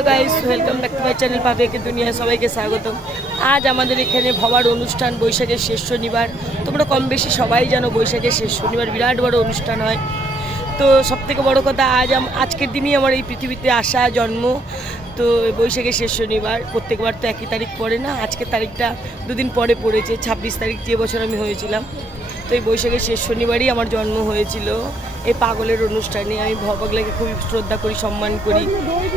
Hello guys welcome back to my channel पापे के दुनिया सबाइके स्वागतम। आज हमारे एखाने भवार अनुष्ठान बैशाखेर शेष शनिवार। तोमरा कम बेशी सबाई जानो बैशाखेर शेष शनिवार बिराट बड़ो अनुष्ठान हय। तो सबथेके बड़ो कथा आजकेर दिनई आमार एई पृथिवीते आसा जन्म। तो बैशाखेर शेष शनिवार प्रत्येकबार तो एकई तारीख पड़े ना, आजकेर तारीखटा दुदिन परे पड़ेছে 26 तारीख जे बछर आमि हयेछिलाम। तो এই বৈশাখের শেষ শনিবারই আমার জন্ম হয়েছিল। এই পাগলের অনুষ্ঠানে আমি ভবাগলাকে খুবই শ্রদ্ধা করি, সম্মান করি।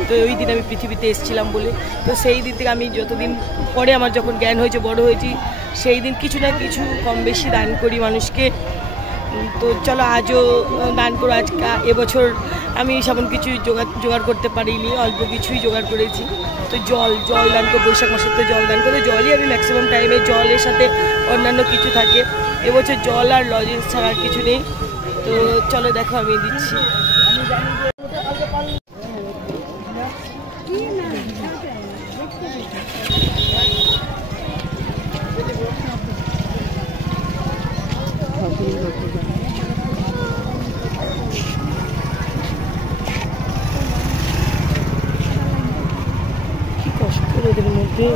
তো ওই দিন আমি পৃথিবীতে এসেছিলাম বলে, তো সেই দিন থেকে আমি যতদিন পরে আমার যখন জ্ঞান হয়েছে, বড় হয়েছি, সেই দিন কিছু না কিছু কম বেশি দান করি মানুষকে। তো চলো আজও দান করো। আজকে এবছর আমি সেমন কিছু জোগাড় করতে পারিনি, অল্প কিছুই জোগাড় করেছি। তো জল দান করো, বৈশাখ মাসে তো জল দান করো। জলই আমি ম্যাক্সিমাম টাইমে, জলের সাথে অন্যান্য কিছু থাকে। এবছর জল আর লজেন্স ছাড়া আর কিছু নেই। তো চলো দেখো আমি দিচ্ছি। কি কষ্ট ওদের মধ্যে।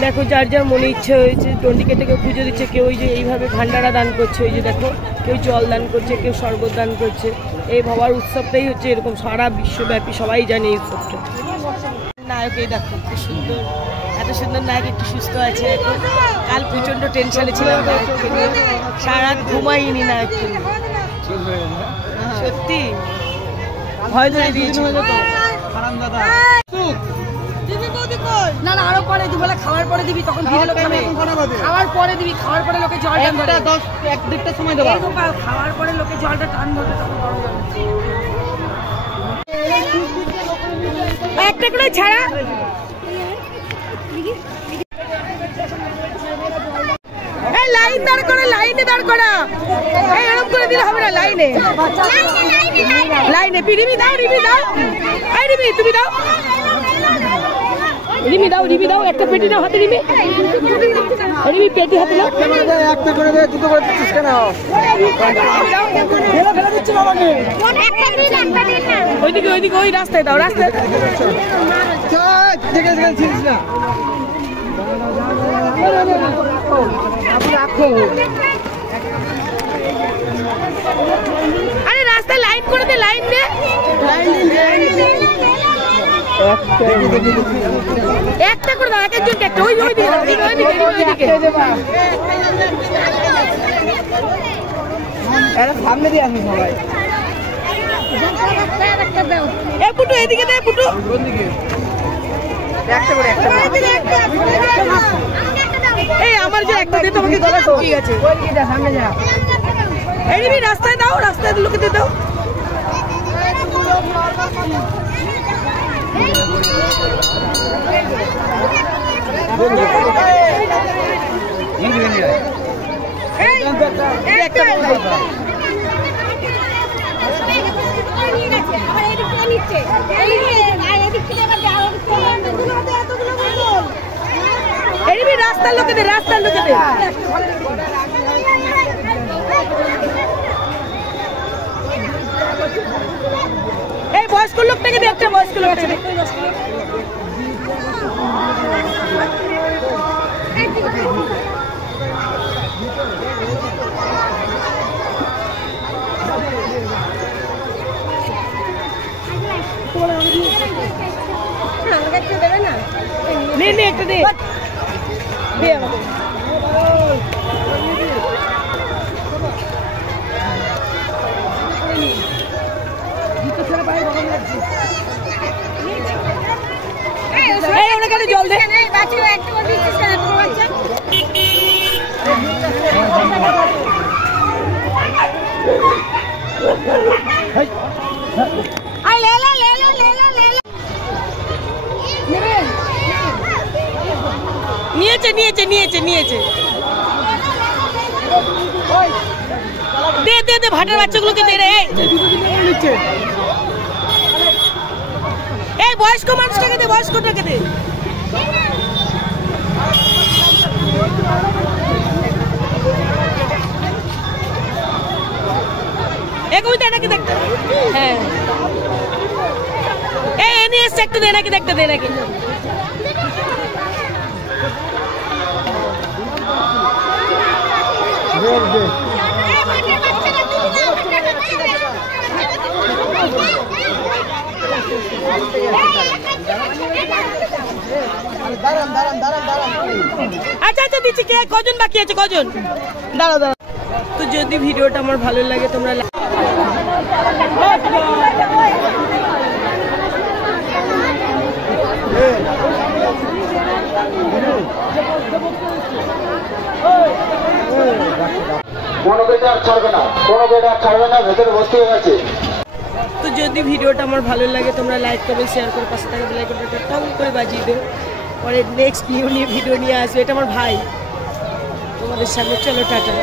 देखो जार जार मन इच्छा टंडिके पुजो दिच्छे, क्यों ये भांडारा दान करछे, ओई जे देखो क्यों जल दान करछे, क्यों शरबत दान करछे। এই ভাবার উৎসবটাই হচ্ছে এরকম, সারা বিশ্বব্যাপী সবাই জানে এই উৎসবটা। নায়ক এই দেখো কি সুন্দর, এত সুন্দর নায়ক একটু সুস্থ আছে এখন। কাল প্রচন্ড টেনশনে ছিলাম নায়ককে নিয়ে, সারা রাত ঘুমাইনি নায়ককে নিয়ে। সত্যি ভয় ধরে দিয়েছে। না না আরো পরে দিবি, বলে খাওয়ার পরে দিবি, তখন ভিড় লোক খাবে। খাওয়ার পরে দিবি, খাওয়ার পরে লোকে জল টান ধরে। 1-1.5টা সময় দেব। খাওয়ার পরে লোকে জলটা টান ধরে, তখন বড় যাবে। একটা করে ছাড়া এই লাইন দাঁড় করে, লাইনে দাঁড় করা। এই এরকম করে দিলে হবে না, লাইনে লাইনে। রিমি দাও, রিমি দাও, এই রিমি তুমি দাও, রিমি দাও, রিমি দাও, একটা পেটি দাও হাতে। রিমি রিমি পেটি হাতে দাও। একটা করে দে, দুটো করে দিচ্ছিস কেন? ফেলে দিচ্ছি বাবাকে। একটা দিন, একটা দিন না। ওইদিকে ওইদিকে ওই রাস্তায় দাও, রাস্তায়। চল ঠিক আছে, ছিড়িস না। রাখো। আরে রাস্তায় লাইন করে দে, লাইন দে, লাইন দে। একটা করে দাও, এক একজনকে একটা। ওই ওই দিকে সামনে দিয়ে আসুন সবাই। এ পুটু এদিকে দে, পুটু একটা করে, একটা। এই আমার যে একটা দে, তোমাকে গলা শুকিয়ে গেছে। সামনে যা, এই রাস্তায় দাও, রাস্তায় লোকে দিয়ে দাও। রাস্তার লোকে দে, রাস্তার লোকে দে। এই বয়স্ক লোকটাকে দে, একটা বয়স্ক লোকটাকে দে। নে নে একটা দে, দে আমাকে। এই ওনার কাছে জল দে। নিয়েছে নিয়েছে নিয়েছে নিয়েছে। দে দে দে ভাটার বাচ্চাগুলোকে দে রে। বয়স্ক মানুষটাকে দে, বয়স্কটাকে দে। এই কবিতা এনাকে দেখতে, হ্যাঁ এই এনে এসে একটু দে নাকি, দেখতে দে নাকি। আচ্ছা আচ্ছা দিচ্ছি, কে কজন বাকি আছে, কজন? দাঁড়া দাঁড়া। তো যদি ভিডিওটা আমার ভালো লাগে তোমরা কোনো বেটা ছাড়বে না, কোনো বেটা ছাড়বে না, ভেতরে ভর্তি হয়ে গেছে। তো যদি ভিডিওটা আমার ভালো লাগে তোমরা লাইক কমেন্ট শেয়ার করে পাশে থাকা বেল আইকনটা টং করে বাজিয়ে দিও। পরে নেক্সট নিউ ভিডিও নিয়ে আসবে। এটা আমার ভাই তোমাদের সামনে। চলো টাটা।